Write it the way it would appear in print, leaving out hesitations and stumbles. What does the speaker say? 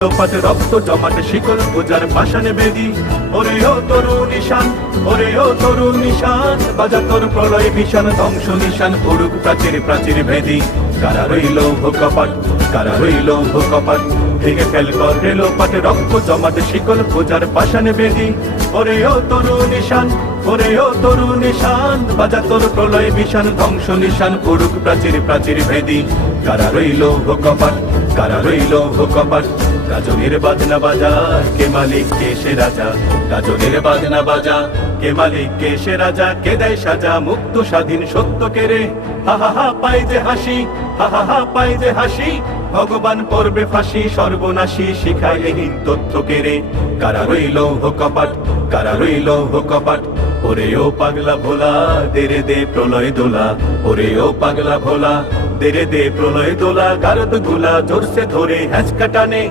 পাতে রক্ত জমাটে শিকল পূজার পাষাণে বেদি। ওরে ও তরু নিশান, ওরে ও তরু নিশান, বাজা তোর প্রলয় ভীষণ ধ্বংস নিশান, উড়ুক প্রাচীর প্রাচীর ভেদি। কারা রইল কপাট, কারা রইল কপাট, ভেঙে ফেল কর রেলো পাটে রক্ত জমাটে শিকল পূজার পাষাণে বেদি। ওরে ও তরু নিশান, ওরে ও তরু নিশান, বাজা তোর প্রলয় ভীষণ ধ্বংস নিশান, উড়ুক প্রাচীর প্রাচীর ভেদি। কারা রইল কপাট, কারা রইল কপাট, গাজনের বাজনা বাজা, কে মালিক কে সে রাজা। গাজনের বাজনা বাজা, কে মালিক কে সে রাজা, কে দেয় সাজা মুক্ত স্বাধীন সত্য কেড়ে। হা হা হা পাই যে হাসি, হা হা হা পাই যে হাসি, ভগবান পড়বে ফাঁসি সর্বনাশী শিখায় এহীন তথ্য কেড়ে। কারা রইল কপাট, কারা রইল কপাট, ওরে ও পাগলা ভোলা, দেরে দে প্রলয় দোলা। ওরে ও পাগলা ভোলা, দেরে দে প্রলয় দোলা, গারদ গুলা জোরসে ধরে হ্যাঁচকা টানে।